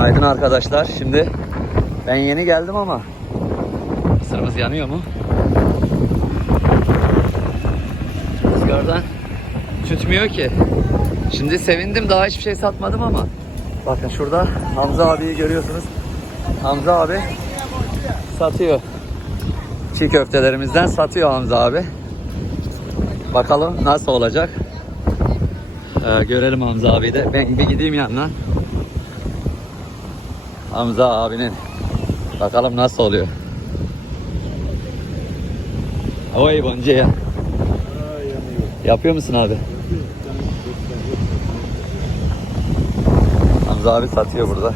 Günaydın arkadaşlar. Şimdi ben yeni geldim ama mısırımız yanıyor mu? Rüzgardan tütmüyor ki. Şimdi sevindim daha hiçbir şey satmadım ama bakın şurada Hamza abiyi görüyorsunuz. Hamza abi satıyor. Çiğ köftelerimizden satıyor Hamza abi. Bakalım nasıl olacak. Ee, görelim Hamza abi de. Ben bir gideyim yanına. Hamza abinin. Bakalım nasıl oluyor. Oy bonca ya. Yapıyor musun abi? Hamza abi satıyor burada.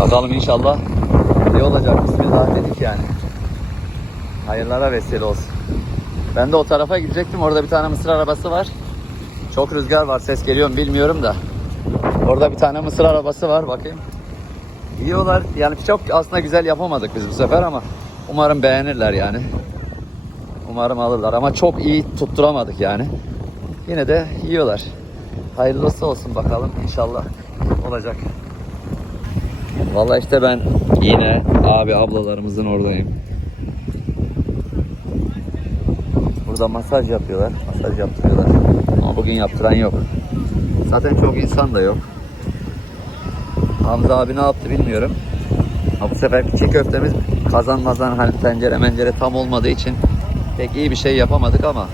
Bakalım inşallah iyi olacak. Bismillah dedik yani. Hayırlara vesile olsun. Ben de o tarafa gidecektim. Orada bir tane mısır arabası var. Çok rüzgar var. Ses geliyor mu bilmiyorum da. Orada bir tane mısır arabası var. Bakayım. Yiyorlar. Yani çok aslında güzel yapamadık biz bu sefer ama umarım beğenirler yani. Umarım alırlar ama çok iyi tutturamadık yani. Yine de yiyorlar. Hayırlısı olsun bakalım inşallah olacak. Vallahi işte ben yine abi ablalarımızın oradayım. Burada masaj yapıyorlar. Masaj yaptırıyorlar. Ama bugün yaptıran yok. Zaten çok insan da yok. Hamza abi ne yaptı bilmiyorum. Ama bu sefer çiğ köftemiz kazanmazdan hani tencere mencere tam olmadığı için pek iyi bir şey yapamadık ama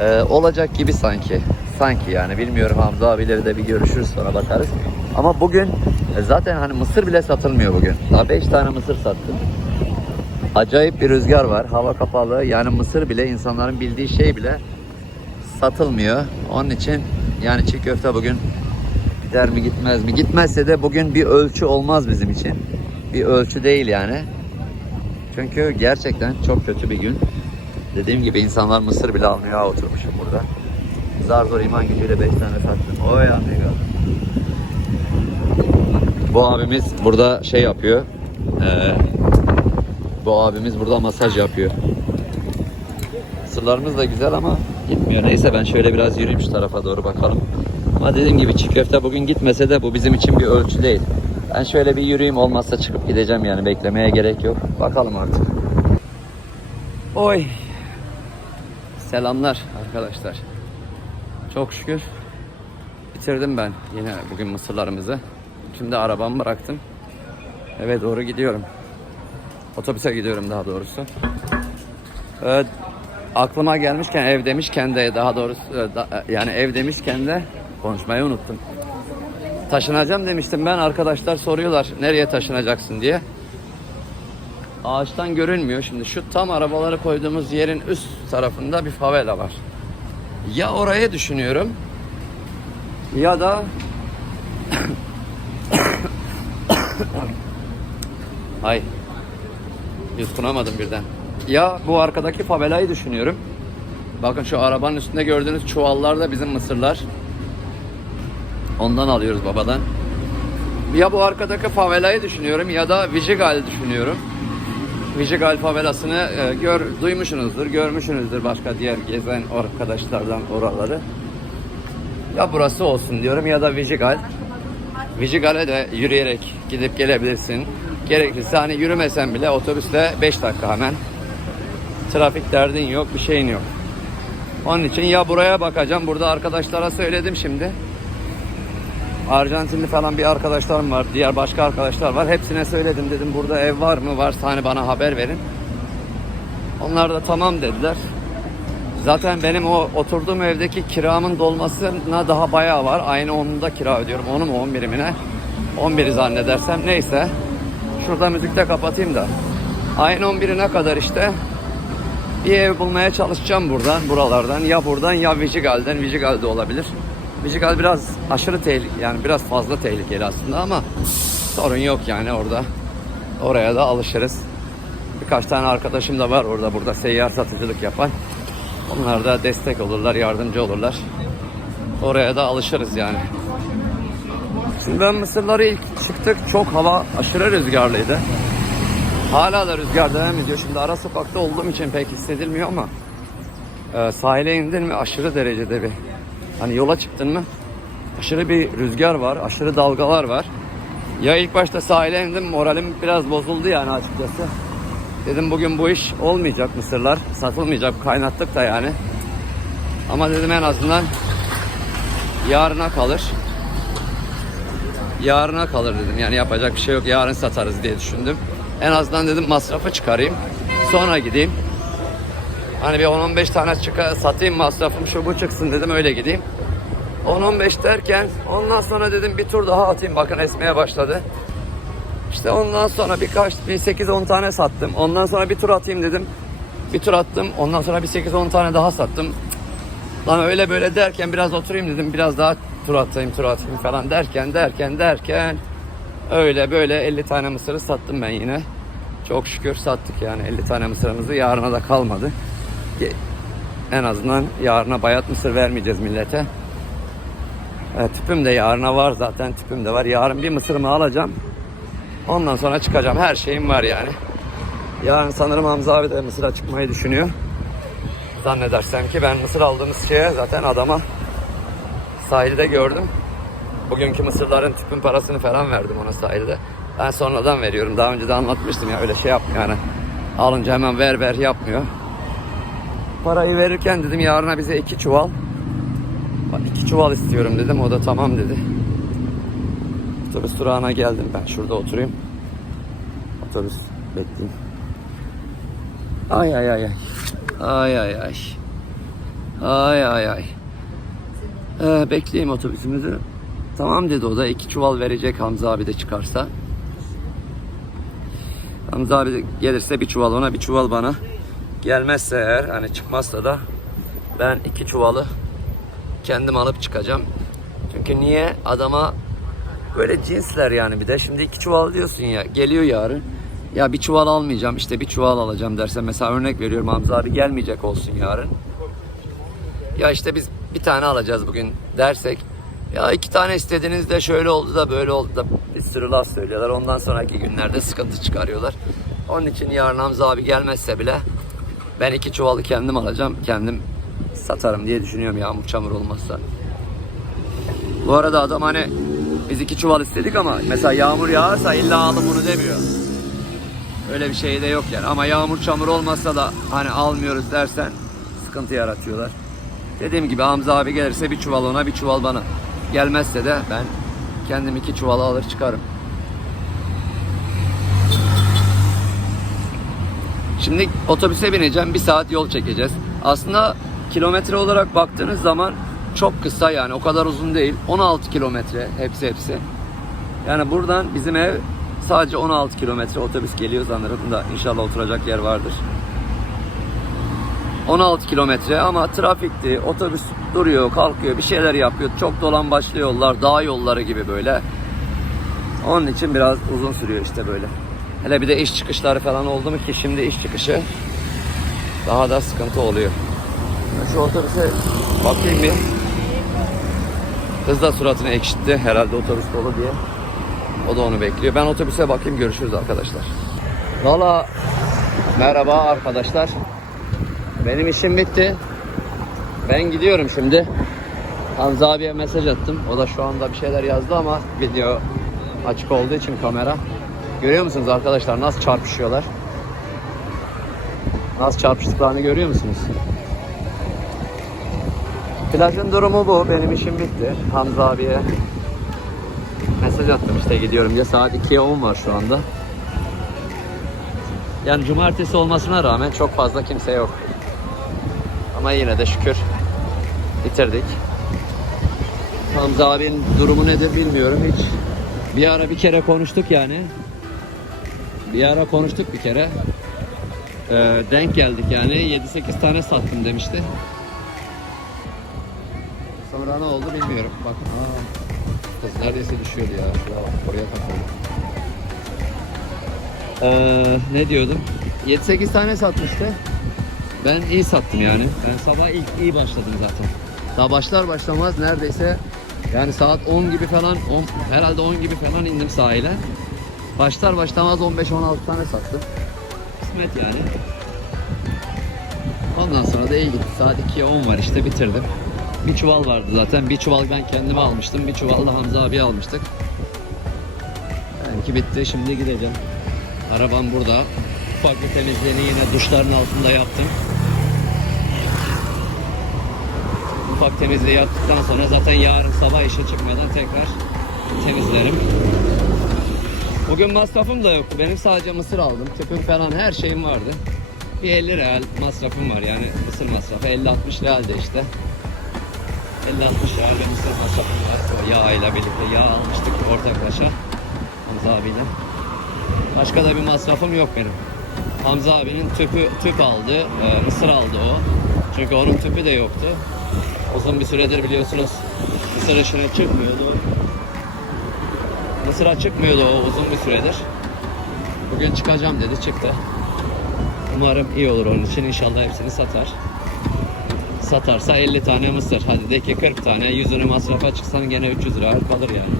e, olacak gibi sanki. Sanki yani bilmiyorum Hamza abileri de bir görüşürüz sonra bakarız. Ama bugün e, zaten hani mısır bile satılmıyor bugün. Daha 5 tane mısır sattım. Acayip bir rüzgar var. Hava kapalı. Yani mısır bile insanların bildiği şey bile satılmıyor. Onun için yani çiğ köfte bugün gider mi gitmez mi? Gitmezse de bugün bir ölçü olmaz bizim için. Bir ölçü değil yani. Çünkü gerçekten çok kötü bir gün. Dediğim gibi insanlar mısır bile almıyor. Ha, oturmuşum burada. Zar zor iman gücüyle 5 tane sattım. Oy amigo. Bu abimiz burada şey yapıyor. Ee, bu abimiz burada masaj yapıyor. Sırlarımız da güzel ama gitmiyor. Neyse ben şöyle biraz yürüyeyim şu tarafa doğru bakalım. Ama dediğim gibi çiğ köfte bugün gitmese de bu bizim için bir ölçü değil. Ben şöyle bir yürüyeyim olmazsa çıkıp gideceğim yani beklemeye gerek yok. Bakalım artık. Oy. Selamlar arkadaşlar. Çok şükür bitirdim ben yine bugün mısırlarımızı. Şimdi arabamı bıraktım. Eve doğru gidiyorum. Otobüse gidiyorum daha doğrusu. Ee, aklıma gelmişken ev demişken de daha doğrusu e, da- yani ev demişken de konuşmayı unuttum. Taşınacağım demiştim ben arkadaşlar soruyorlar nereye taşınacaksın diye. Ağaçtan görünmüyor. Şimdi şu tam arabaları koyduğumuz yerin üst tarafında bir favela var. Ya oraya düşünüyorum ya da Hay. Yutkunamadım birden. Ya bu arkadaki favelayı düşünüyorum. Bakın şu arabanın üstünde gördüğünüz çuvallar da bizim mısırlar. Ondan alıyoruz babadan. Ya bu arkadaki favelayı düşünüyorum ya da Vijigal düşünüyorum. Vijigal favelasını e, gör, duymuşsunuzdur, görmüşsünüzdür başka diğer gezen arkadaşlardan oraları. Ya burası olsun diyorum ya da Vijigal. Vijigal'e de yürüyerek gidip gelebilirsin. Gerekirse hani yürümesen bile otobüste 5 dakika hemen. Trafik derdin yok, bir şeyin yok. Onun için ya buraya bakacağım. Burada arkadaşlara söyledim şimdi. Arjantinli falan bir arkadaşlarım var. Diğer başka arkadaşlar var. Hepsine söyledim dedim. Burada ev var mı? Varsa hani bana haber verin. Onlar da tamam dediler. Zaten benim o oturduğum evdeki kiramın dolmasına daha bayağı var. Aynı onun da kira ödüyorum. Onu mu 11'i mi ne? 11'i zannedersem. Neyse. Şurada müzikte kapatayım da. Ayın 11'ine kadar işte bir ev bulmaya çalışacağım buradan, buralardan. Ya buradan ya Vijigal'den. Vijigal'de olabilir. Vijigal biraz aşırı tehlikeli, yani biraz fazla tehlikeli aslında ama sorun yok yani orada. Oraya da alışırız. Birkaç tane arkadaşım da var orada burada seyyar satıcılık yapan. Onlar da destek olurlar, yardımcı olurlar. Oraya da alışırız yani. Şimdi ben Mısırları ilk çıktık çok hava aşırı rüzgarlıydı. Hala da rüzgar devam ediyor. Şimdi ara sokakta olduğum için pek hissedilmiyor ama e, sahile indin mi aşırı derecede bir hani yola çıktın mı aşırı bir rüzgar var, aşırı dalgalar var. Ya ilk başta sahile indim, moralim biraz bozuldu yani açıkçası. Dedim bugün bu iş olmayacak mısırlar, satılmayacak, kaynattık da yani. Ama dedim en azından yarına kalır. Yarına kalır dedim. Yani yapacak bir şey yok. Yarın satarız diye düşündüm. En azından dedim masrafı çıkarayım. Sonra gideyim. Hani bir 10-15 tane çıka, satayım masrafım şu bu çıksın dedim öyle gideyim. 10-15 derken ondan sonra dedim bir tur daha atayım. Bakın esmeye başladı. İşte ondan sonra birkaç, bir 8-10 tane sattım. Ondan sonra bir tur atayım dedim. Bir tur attım. Ondan sonra bir 8-10 tane daha sattım. Lan öyle böyle derken biraz oturayım dedim. Biraz daha tur atayım tur atayım falan derken derken derken öyle böyle 50 tane mısırı sattım ben yine. Çok şükür sattık yani 50 tane mısırımızı yarına da kalmadı. En azından yarına bayat mısır vermeyeceğiz millete. E, tüpüm de yarına var zaten tüpüm de var. Yarın bir mısırımı alacağım. Ondan sonra çıkacağım. Her şeyim var yani. Yarın sanırım Hamza abi de mısıra çıkmayı düşünüyor. Zannedersem ki ben mısır aldığımız şeye zaten adama sahilde gördüm. Bugünkü mısırların tüpün parasını falan verdim ona sahilde. Ben sonradan veriyorum. Daha önce de anlatmıştım ya öyle şey yapmıyor yani. Alınca hemen ver ver yapmıyor. Parayı verirken dedim yarına bize iki çuval. İki çuval istiyorum dedim. O da tamam dedi. Otobüs durağına geldim ben. Şurada oturayım. Otobüs bekleyeyim. Ay ay ay ay. Ay ay ay. Ay ay ay. Ee, bekleyeyim otobüsümüzü. Tamam dedi o da iki çuval verecek Hamza abi de çıkarsa. Hamza abi gelirse bir çuval ona bir çuval bana. Gelmezse eğer hani çıkmazsa da ben iki çuvalı kendim alıp çıkacağım. Çünkü niye adama böyle cinsler yani bir de şimdi iki çuval diyorsun ya geliyor yarın. Ya bir çuval almayacağım işte bir çuval alacağım dersen mesela örnek veriyorum Hamza abi gelmeyecek olsun yarın. Ya işte biz bir tane alacağız bugün dersek ya iki tane istediğiniz de şöyle oldu da böyle oldu da bir sürü laf söylüyorlar. Ondan sonraki günlerde sıkıntı çıkarıyorlar. Onun için yarın Hamza abi gelmezse bile ben iki çuvalı kendim alacağım. Kendim satarım diye düşünüyorum yağmur çamur olmazsa. Bu arada adam hani biz iki çuval istedik ama mesela yağmur yağarsa illa alın bunu demiyor. Öyle bir şey de yok yani. Ama yağmur çamur olmazsa da hani almıyoruz dersen sıkıntı yaratıyorlar. Dediğim gibi Hamza abi gelirse bir çuval ona bir çuval bana. Gelmezse de ben kendim iki çuval alır çıkarım. Şimdi otobüse bineceğim. Bir saat yol çekeceğiz. Aslında kilometre olarak baktığınız zaman çok kısa yani o kadar uzun değil. 16 kilometre hepsi hepsi. Yani buradan bizim ev sadece 16 kilometre otobüs geliyor sanırım da inşallah oturacak yer vardır. 16 kilometre ama trafikti, otobüs duruyor, kalkıyor, bir şeyler yapıyor. Çok dolan başlı yollar, dağ yolları gibi böyle. Onun için biraz uzun sürüyor işte böyle. Hele bir de iş çıkışları falan oldu mu ki şimdi iş çıkışı daha da sıkıntı oluyor. Şu otobüse bakayım bir. Kız da suratını ekşitti herhalde otobüs dolu diye. O da onu bekliyor. Ben otobüse bakayım görüşürüz arkadaşlar. Valla merhaba arkadaşlar. Benim işim bitti. Ben gidiyorum şimdi. Hamza abiye mesaj attım. O da şu anda bir şeyler yazdı ama video açık olduğu için kamera. Görüyor musunuz arkadaşlar nasıl çarpışıyorlar? Nasıl çarpıştıklarını görüyor musunuz? Plajın durumu bu. Benim işim bitti. Hamza abiye mesaj attım işte gidiyorum diye. Saat 2'ye 10 var şu anda. Yani cumartesi olmasına rağmen çok fazla kimse yok. Ama yine de şükür bitirdik. Hamza abinin durumu nedir bilmiyorum hiç. Bir ara bir kere konuştuk yani. Bir ara konuştuk bir kere. Ee, denk geldik yani 7-8 tane sattım demişti. Sonra ne oldu bilmiyorum. Bak aa, kız neredeyse düşüyordu ya. Şuraya bak oraya takıldı. Ee, ne diyordum? 7-8 tane satmıştı. Ben iyi sattım yani. Ben sabah ilk iyi başladım zaten. Daha başlar başlamaz neredeyse yani saat 10 gibi falan 10, herhalde 10 gibi falan indim sahile. Başlar başlamaz 15-16 tane sattım. Kısmet yani. Ondan sonra da iyi gitti. Saat 2'ye 10 var işte bitirdim. Bir çuval vardı zaten. Bir çuval ben kendime almıştım. Bir çuval da Hamza abiye almıştık. Benimki bitti. Şimdi gideceğim. Arabam burada. Ufak bir temizliğini yine duşların altında yaptım. Ufak temizliği yaptıktan sonra zaten yarın sabah işe çıkmadan tekrar temizlerim. Bugün masrafım da yoktu. Benim sadece mısır aldım. Tüpüm falan her şeyim vardı. Bir 50 real masrafım var yani mısır masrafı 50-60 real de işte. 50-60 real bir mısır masrafım var. O yağ ile birlikte yağ almıştık ortaklaşa Hamza abiyle. Başka da bir masrafım yok benim. Hamza abinin tüpü tüp aldı, e, mısır aldı o. Çünkü onun tüpü de yoktu. Uzun bir süredir biliyorsunuz mısır işine çıkmıyordu. Mısır'a çıkmıyordu o uzun bir süredir. Bugün çıkacağım dedi, çıktı. Umarım iyi olur onun için. İnşallah hepsini satar. Satarsa 50 tane mısır. Hadi de ki 40 tane. Yüzünü masrafa çıksan gene 300 lira kalır yani.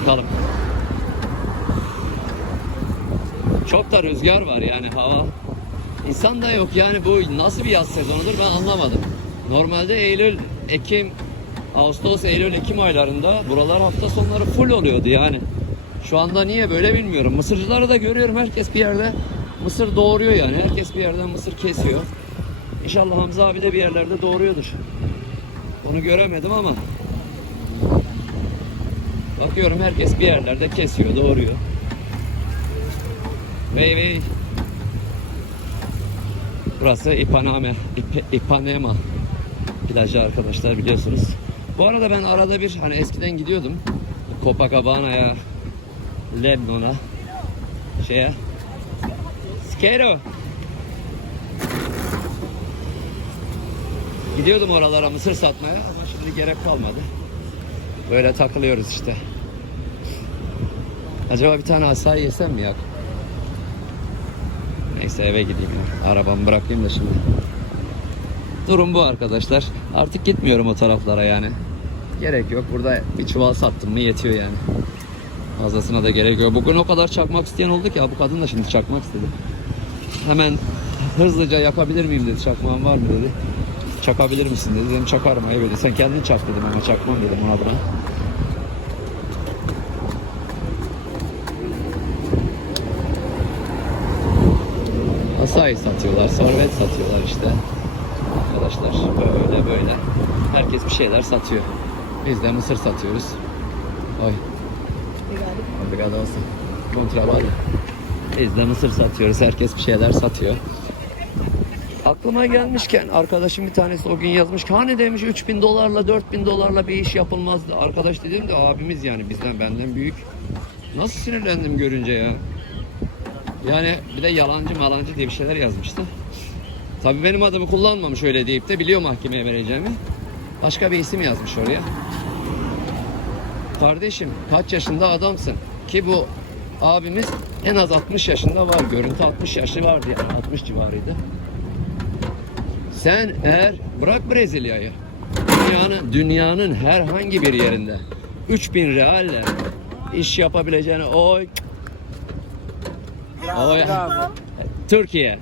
Bakalım. Çok da rüzgar var yani hava. İnsan da yok yani bu nasıl bir yaz sezonudur ben anlamadım. Normalde Eylül, Ekim, Ağustos, Eylül, Ekim aylarında buralar hafta sonları full oluyordu yani. Şu anda niye böyle bilmiyorum. Mısırcıları da görüyorum herkes bir yerde mısır doğuruyor yani. Herkes bir yerden mısır kesiyor. İnşallah Hamza abi de bir yerlerde doğuruyordur. Onu göremedim ama bakıyorum herkes bir yerlerde kesiyor, doğuruyor. Vey vey. Burası Ipanema, İp- Ipanema plajı arkadaşlar biliyorsunuz. Bu arada ben arada bir hani eskiden gidiyordum. Copacabana'ya, Lebanon'a, şeye. Skero. Gidiyordum oralara mısır satmaya ama şimdi gerek kalmadı. Böyle takılıyoruz işte. Acaba bir tane asay yesem mi ya? Neyse eve gideyim. Arabamı bırakayım da şimdi. Durum bu arkadaşlar. Artık gitmiyorum o taraflara yani. Gerek yok. Burada bir çuval sattım mı yetiyor yani. Fazlasına da gerek yok. Bugün o kadar çakmak isteyen oldu ki bu kadın da şimdi çakmak istedi. Hemen hızlıca yakabilir miyim dedi. Çakmağın var mı dedi. Çakabilir misin dedi. Dedim çakarım ayıp dedi. Sen kendin çak dedim ama çakmam dedim ona bana. Asayi satıyorlar, sorvet satıyorlar işte. Arkadaşlar böyle böyle. Herkes bir şeyler satıyor. Biz de mısır satıyoruz. Oy. Obrigado olsun. Bom trabalho. Biz de mısır satıyoruz. Herkes bir şeyler satıyor. Aklıma gelmişken arkadaşım bir tanesi o gün yazmış ki hani demiş 3000 dolarla 4000 dolarla bir iş yapılmazdı. Arkadaş dedim de abimiz yani bizden benden büyük. Nasıl sinirlendim görünce ya. Yani bir de yalancı malancı diye bir şeyler yazmıştı. Tabii benim adımı kullanmamış öyle deyip de biliyor mahkemeye vereceğimi. Başka bir isim yazmış oraya. Kardeşim kaç yaşında adamsın? Ki bu abimiz en az 60 yaşında var. Görüntü 60 yaşı vardı yani 60 civarıydı. Sen eğer bırak Brezilya'yı dünyanın dünyanın herhangi bir yerinde 3000 realle iş yapabileceğini oy oy Türkiye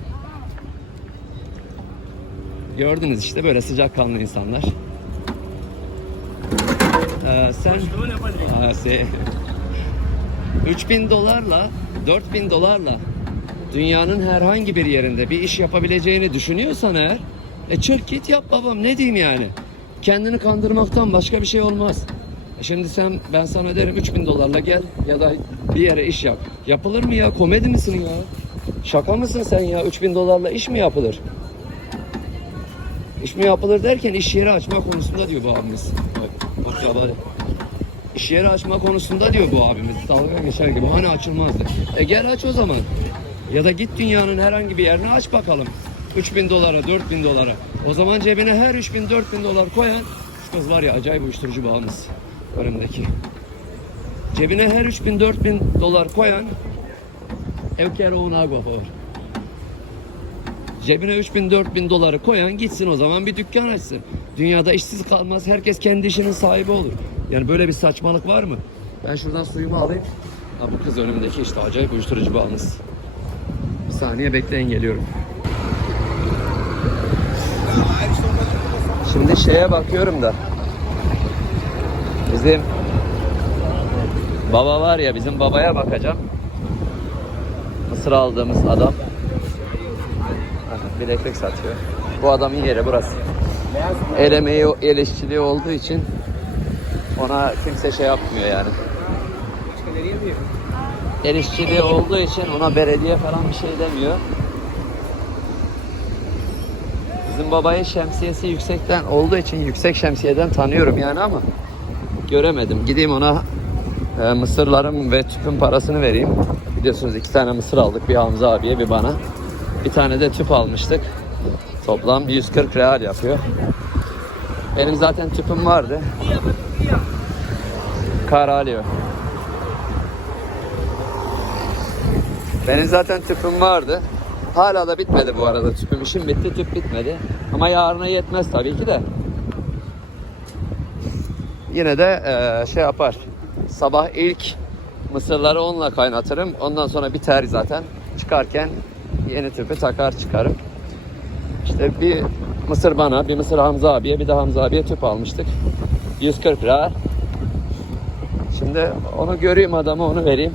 Gördünüz işte böyle sıcakkanlı insanlar. Ee, sen Aa, şey, 3000 dolarla 4000 dolarla dünyanın herhangi bir yerinde bir iş yapabileceğini düşünüyorsan eğer e çık git yap babam ne diyeyim yani. Kendini kandırmaktan başka bir şey olmaz. E şimdi sen ben sana derim 3000 dolarla gel ya da bir yere iş yap. Yapılır mı ya? Komedi misin ya? Şaka mısın sen ya? 3000 dolarla iş mi yapılır? İş mi yapılır derken iş yeri açma konusunda diyor bu abimiz. Bak, bak ya. İş yeri açma konusunda diyor bu abimiz. Dalga geçer gibi. Hani açılmazdı. E gel aç o zaman. Ya da git dünyanın herhangi bir yerine aç bakalım. 3000 dolara, 4000 dolara. O zaman cebine her 3000, 4000 dolar koyan şu kız var ya acayip uyuşturucu bağımlısı önümdeki. Cebine her 3000, 4000 dolar koyan Eu quero favor. Cebine 3000 4000 doları koyan gitsin o zaman bir dükkan açsın. Dünyada işsiz kalmaz. Herkes kendi işinin sahibi olur. Yani böyle bir saçmalık var mı? Ben şuradan suyumu alayım. Ha bu kız önümdeki işte acayip uyuşturucu bağımlısı. Bir saniye bekleyin geliyorum. Şimdi şeye bakıyorum da. Bizim baba var ya bizim babaya bakacağım. Mısır aldığımız adam. Aha, Bileklik satıyor. Bu adamın yeri burası. El emeği, olduğu için ona kimse şey yapmıyor yani. El işçiliği olduğu için ona belediye falan bir şey demiyor. Bizim babayın şemsiyesi yüksekten olduğu için yüksek şemsiyeden tanıyorum yani ama göremedim. Gideyim ona e, mısırlarım ve tüpün parasını vereyim. Biliyorsunuz iki tane mısır aldık. Bir Hamza abiye bir bana. Bir tane de tüp almıştık. Toplam 140 real yapıyor. Benim zaten tüpüm vardı. Kar alıyor. Benim zaten tüpüm vardı. Hala da bitmedi bu arada tüpüm. işim bitti, tüp bitmedi. Ama yarına yetmez tabii ki de. Yine de eee, şey yapar. Sabah ilk mısırları onunla kaynatırım. Ondan sonra biter zaten. Çıkarken yeni tüpü takar çıkarım. İşte bir mısır bana, bir mısır Hamza abiye, bir de Hamza abiye tüp almıştık. 140 lira. Şimdi onu göreyim adamı, onu vereyim.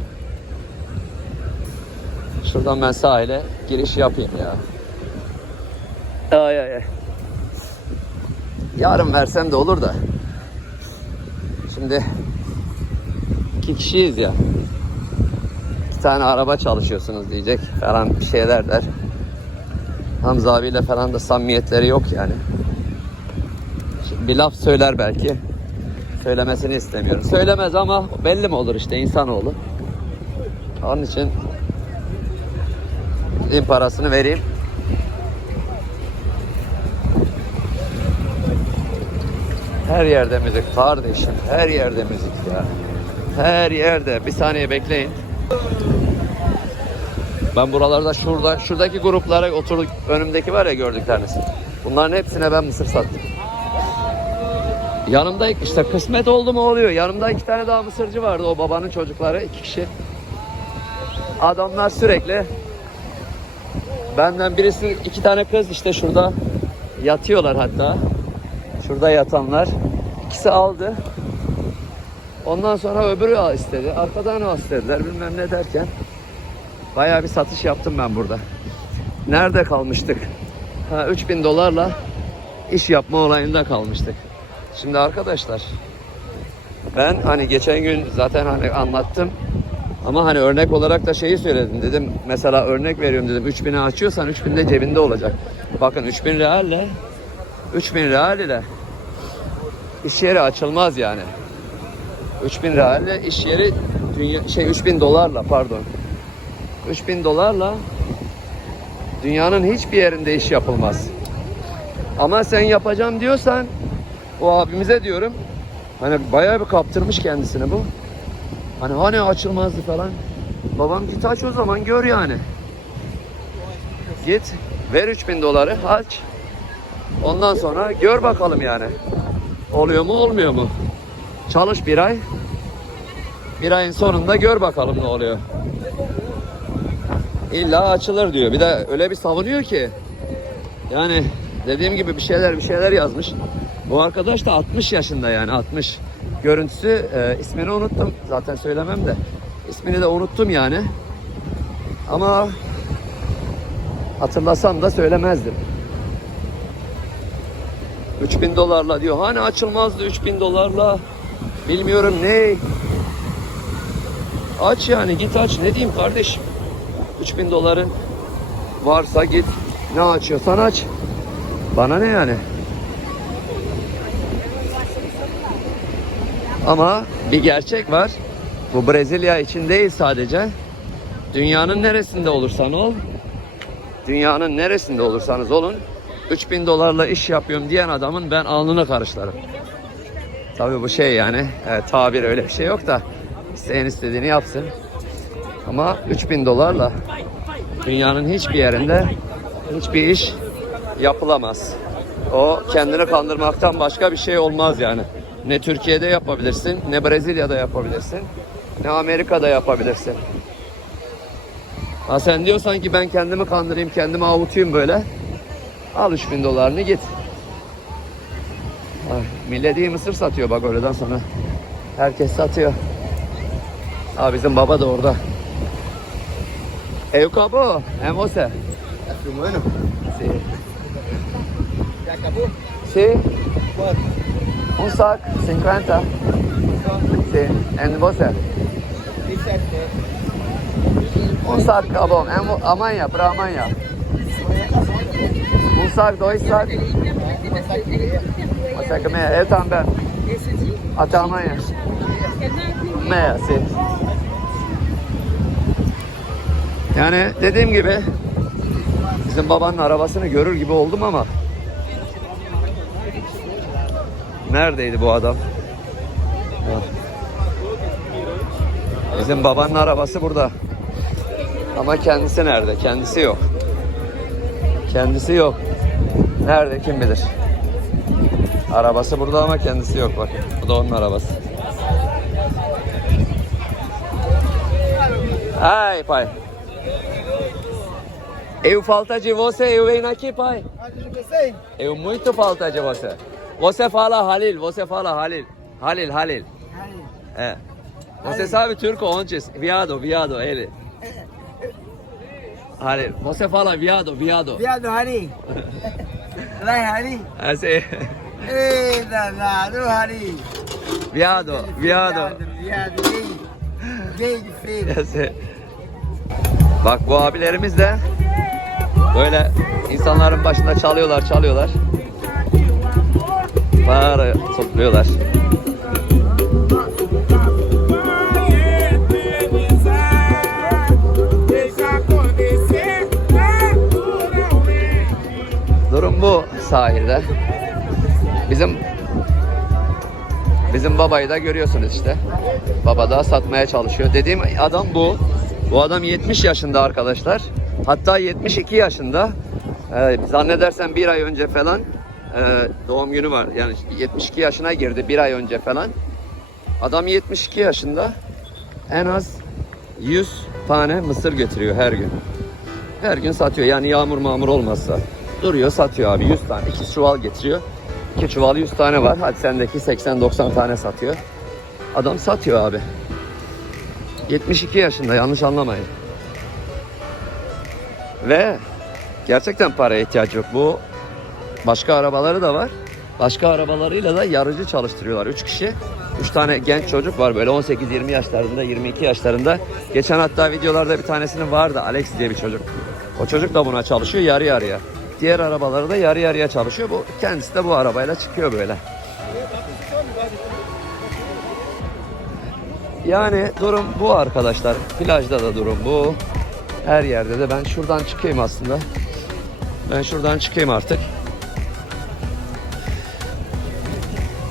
Şuradan ben sahile giriş yapayım ya. Ay ay ay. Yarın versem de olur da. Şimdi iki kişiyiz ya. Tane araba çalışıyorsunuz diyecek falan bir şeyler der. Hamza abiyle falan da samimiyetleri yok yani. Bir laf söyler belki. Söylemesini istemiyorum. Söylemez ama belli mi olur işte insanoğlu. Onun için Gideyim parasını vereyim. Her yerde müzik kardeşim. Her yerde müzik ya. Her yerde. Bir saniye bekleyin. Ben buralarda şurada şuradaki gruplara oturduk. Önümdeki var ya gördükleriniz. Bunların hepsine ben mısır sattım. Yanımda işte kısmet oldu mu oluyor. Yanımda iki tane daha mısırcı vardı. O babanın çocukları iki kişi. Adamlar sürekli Benden birisi iki tane kız işte şurada yatıyorlar hatta. Şurada yatanlar. İkisi aldı. Ondan sonra öbürü istedi. Arkadan al istediler bilmem ne derken. Bayağı bir satış yaptım ben burada. Nerede kalmıştık? Ha, 3000 dolarla iş yapma olayında kalmıştık. Şimdi arkadaşlar ben hani geçen gün zaten hani anlattım. Ama hani örnek olarak da şeyi söyledim dedim. Mesela örnek veriyorum dedim. 3000'i açıyorsan 3000 de cebinde olacak. Bakın 3000 realle 3000 real ile iş yeri açılmaz yani. 3000 realle iş yeri dünya, şey 3000 dolarla pardon. 3000 dolarla dünyanın hiçbir yerinde iş yapılmaz. Ama sen yapacağım diyorsan o abimize diyorum hani bayağı bir kaptırmış kendisini bu. Hani hani açılmazdı falan. Babam git aç o zaman gör yani. Git ver 3000 doları aç. Ondan sonra gör bakalım yani. Oluyor mu olmuyor mu? Çalış bir ay. Bir ayın sonunda gör bakalım ne oluyor. İlla açılır diyor. Bir de öyle bir savunuyor ki. Yani dediğim gibi bir şeyler bir şeyler yazmış. Bu arkadaş da 60 yaşında yani 60. Görüntüsü e, ismini unuttum. Zaten söylemem de. İsmini de unuttum yani. Ama hatırlasam da söylemezdim. 3000 dolarla diyor. Hani açılmazdı 3000 dolarla. Bilmiyorum ne. Aç yani git aç. Ne diyeyim kardeşim? 3000 doların varsa git. Ne açıyorsan aç. Bana ne yani? Ama bir gerçek var. Bu Brezilya için değil sadece. Dünyanın neresinde olursan ol, dünyanın neresinde olursanız olun, 3000 dolarla iş yapıyorum diyen adamın ben alnını karışlarım. Tabii bu şey yani, e, tabir öyle bir şey yok da isteyen istediğini yapsın. Ama 3000 dolarla dünyanın hiçbir yerinde hiçbir iş yapılamaz. O kendini kandırmaktan başka bir şey olmaz yani. Ne Türkiye'de yapabilirsin, ne Brezilya'da yapabilirsin, ne Amerika'da yapabilirsin. Ha sen diyorsan ki ben kendimi kandırayım, kendimi avutayım böyle. Al 3000 dolarını git. Millet iyi mısır satıyor bak öğleden sonra. Herkes satıyor. Aa bizim baba da orada. Eu cabo, é você? Filmando? Sim. Já acabou? Sim, Quanto? um saco, 50. Sim, and você? 27 Um saco, tá bom. É mo- amanhã, para amanhã. Um saco, dois sacos. E. Uma saca e meia. Eu também. Até amanhã. Meia, sim. Yani dediğim gibi bizim babanın arabasını görür gibi oldum ama neredeydi bu adam? Ha. Bizim babanın arabası burada. Ama kendisi nerede? Kendisi yok. Kendisi yok. Nerede kim bilir? Arabası burada ama kendisi yok bak. Bu da onun arabası. Ai, pai. Eu falta de você, eu venho aqui, pai. Eu muito falta de você. Você fala Halil, você fala Halil. Halil, Halil. É. Você sabe turco antes? Viado, viado, ele. Halil. Você fala viado, viado. Viado, Rari. Vai, Rari. Assim. Ei, danado, Rari. Viado, viado. Viado, vem. Vem de. Assim. Bak bu abilerimiz de böyle insanların başında çalıyorlar, çalıyorlar. Para topluyorlar. Durum bu sahilde. Bizim bizim babayı da görüyorsunuz işte. Baba da satmaya çalışıyor. Dediğim adam bu. Bu adam 70 yaşında arkadaşlar. Hatta 72 yaşında. Ee, zannedersem bir ay önce falan e, doğum günü var. Yani 72 yaşına girdi bir ay önce falan. Adam 72 yaşında. En az 100 tane mısır götürüyor her gün. Her gün satıyor. Yani yağmur mağmur olmazsa. Duruyor satıyor abi 100 tane. 2 çuval getiriyor. 2 çuval 100 tane var. Hadi sendeki 80-90 tane satıyor. Adam satıyor abi. 72 yaşında yanlış anlamayın. Ve gerçekten paraya ihtiyacı yok. Bu başka arabaları da var. Başka arabalarıyla da yarıcı çalıştırıyorlar. 3 kişi. 3 tane genç çocuk var böyle 18-20 yaşlarında, 22 yaşlarında. Geçen hatta videolarda bir tanesinin vardı Alex diye bir çocuk. O çocuk da buna çalışıyor yarı yarıya. Diğer arabaları da yarı yarıya çalışıyor. Bu kendisi de bu arabayla çıkıyor böyle. Yani durum bu arkadaşlar. Plajda da durum bu. Her yerde de ben şuradan çıkayım aslında. Ben şuradan çıkayım artık.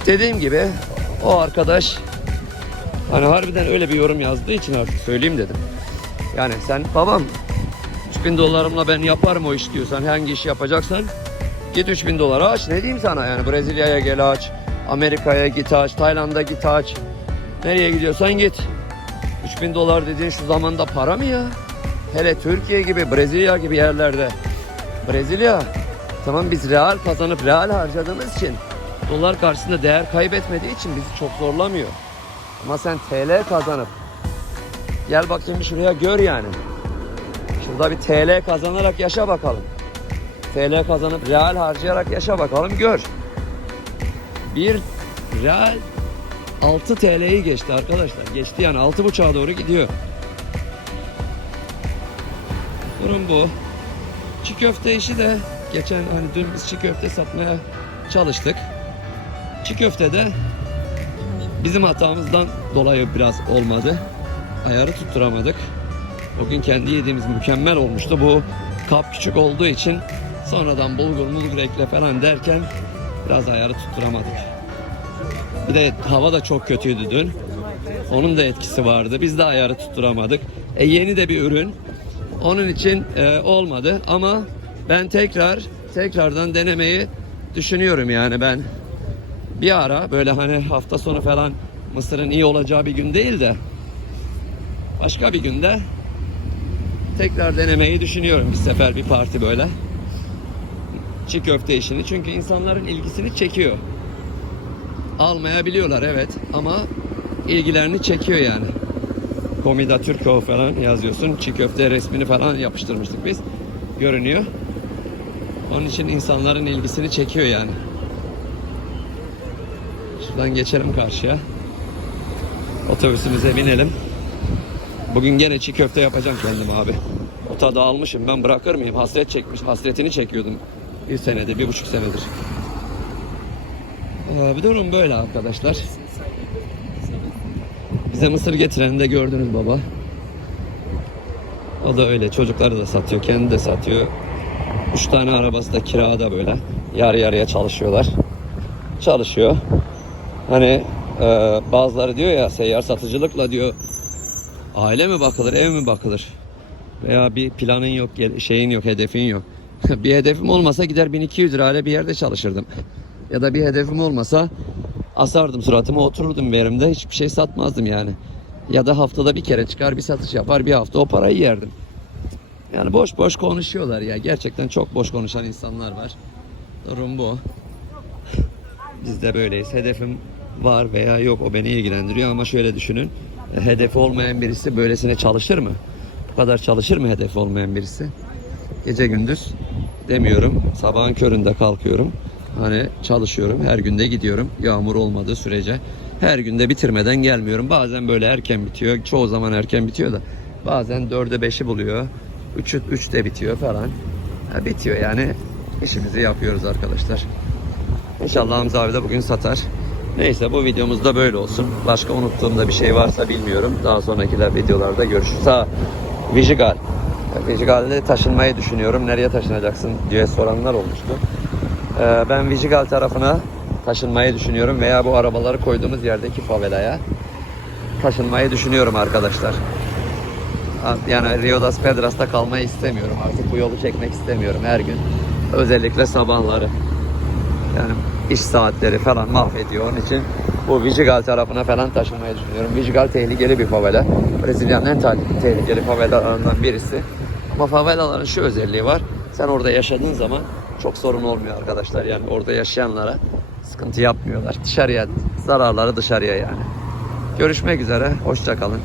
Dediğim gibi o arkadaş hani harbiden öyle bir yorum yazdığı için artık söyleyeyim dedim. Yani sen babam 3000 dolarımla ben yaparım o iş diyorsan hangi iş yapacaksan git 3000 dolara aç ne diyeyim sana yani Brezilya'ya gel aç Amerika'ya git aç Tayland'a git aç nereye gidiyorsan git 3000 dolar dediğin şu zamanda para mı ya hele Türkiye gibi Brezilya gibi yerlerde Brezilya tamam biz real kazanıp real harcadığımız için dolar karşısında değer kaybetmediği için bizi çok zorlamıyor. Ama sen TL kazanıp gel bakayım şuraya gör yani. Şurada bir TL kazanarak yaşa bakalım. TL kazanıp real harcayarak yaşa bakalım gör. Bir real 6 TL'yi geçti arkadaşlar. Geçti yani 6.5'a doğru gidiyor. Durum bu. Çiğ köfte işi de geçen hani dün biz çiğ köfte satmaya çalıştık. Çiğ köfte de bizim hatamızdan dolayı biraz olmadı. Ayarı tutturamadık. O gün kendi yediğimiz mükemmel olmuştu. Bu kap küçük olduğu için sonradan bulgur mulgur ekle falan derken biraz ayarı tutturamadık. Bir de hava da çok kötüydü dün. Onun da etkisi vardı. Biz de ayarı tutturamadık. E yeni de bir ürün. Onun için e, olmadı ama ben tekrar tekrardan denemeyi düşünüyorum yani ben bir ara böyle hani hafta sonu falan Mısır'ın iyi olacağı bir gün değil de başka bir günde tekrar denemeyi düşünüyorum bir sefer bir parti böyle çiğ köfte işini çünkü insanların ilgisini çekiyor. almayabiliyorlar evet ama ilgilerini çekiyor yani. Komida Türko falan yazıyorsun. Çiğ köfte resmini falan yapıştırmıştık biz. Görünüyor. Onun için insanların ilgisini çekiyor yani. Şuradan geçelim karşıya. Otobüsümüze binelim. Bugün gene çiğ köfte yapacağım kendim abi. O tadı almışım ben bırakır mıyım? Hasret çekmiş. Hasretini çekiyordum. Bir senedir, bir buçuk senedir. Ee, bir durum böyle arkadaşlar. Bize mısır getiren de gördünüz baba. O da öyle. Çocukları da satıyor. Kendi de satıyor. Üç tane arabası da kirada böyle. Yarı yarıya çalışıyorlar. Çalışıyor. Hani e, bazıları diyor ya seyyar satıcılıkla diyor aile mi bakılır, ev mi bakılır? Veya bir planın yok, şeyin yok, hedefin yok. bir hedefim olmasa gider 1200 lirayla bir yerde çalışırdım. ya da bir hedefim olmasa asardım suratımı otururdum yerimde hiçbir şey satmazdım yani. Ya da haftada bir kere çıkar bir satış yapar bir hafta o parayı yerdim. Yani boş boş konuşuyorlar ya. Gerçekten çok boş konuşan insanlar var. Durum bu. Biz de böyleyiz. Hedefim var veya yok o beni ilgilendiriyor ama şöyle düşünün. E, Hedefi olmayan birisi böylesine çalışır mı? Bu kadar çalışır mı hedefi olmayan birisi? Gece gündüz demiyorum. Sabahın köründe kalkıyorum. Hani çalışıyorum. Her günde gidiyorum. Yağmur olmadığı sürece. Her günde bitirmeden gelmiyorum. Bazen böyle erken bitiyor. Çoğu zaman erken bitiyor da. Bazen dörde beşi buluyor. Üçü, üçte bitiyor falan. Ha, bitiyor yani. İşimizi yapıyoruz arkadaşlar. İnşallah Hamza abi de bugün satar. Neyse bu videomuz da böyle olsun. Başka unuttuğumda bir şey varsa bilmiyorum. Daha sonrakiler videolarda görüşürüz. Ha, Vijigal. Vijigal'de taşınmayı düşünüyorum. Nereye taşınacaksın diye soranlar olmuştu. Ee, ben Vijigal tarafına taşınmayı düşünüyorum veya bu arabaları koyduğumuz yerdeki favelaya taşınmayı düşünüyorum arkadaşlar. Yani Rio das Pedras'ta kalmayı istemiyorum. Artık bu yolu çekmek istemiyorum her gün. Özellikle sabahları. Yani iş saatleri falan mahvediyor. Onun için bu Vidigal tarafına falan taşınmayı düşünüyorum. Vidigal tehlikeli bir favela. Brezilya'nın en tehlikeli favelalarından birisi. Ama favelaların şu özelliği var. Sen orada yaşadığın zaman çok sorun olmuyor arkadaşlar. Yani orada yaşayanlara sıkıntı yapmıyorlar. Dışarıya, zararları dışarıya yani. Görüşmek üzere. Hoşça kalın.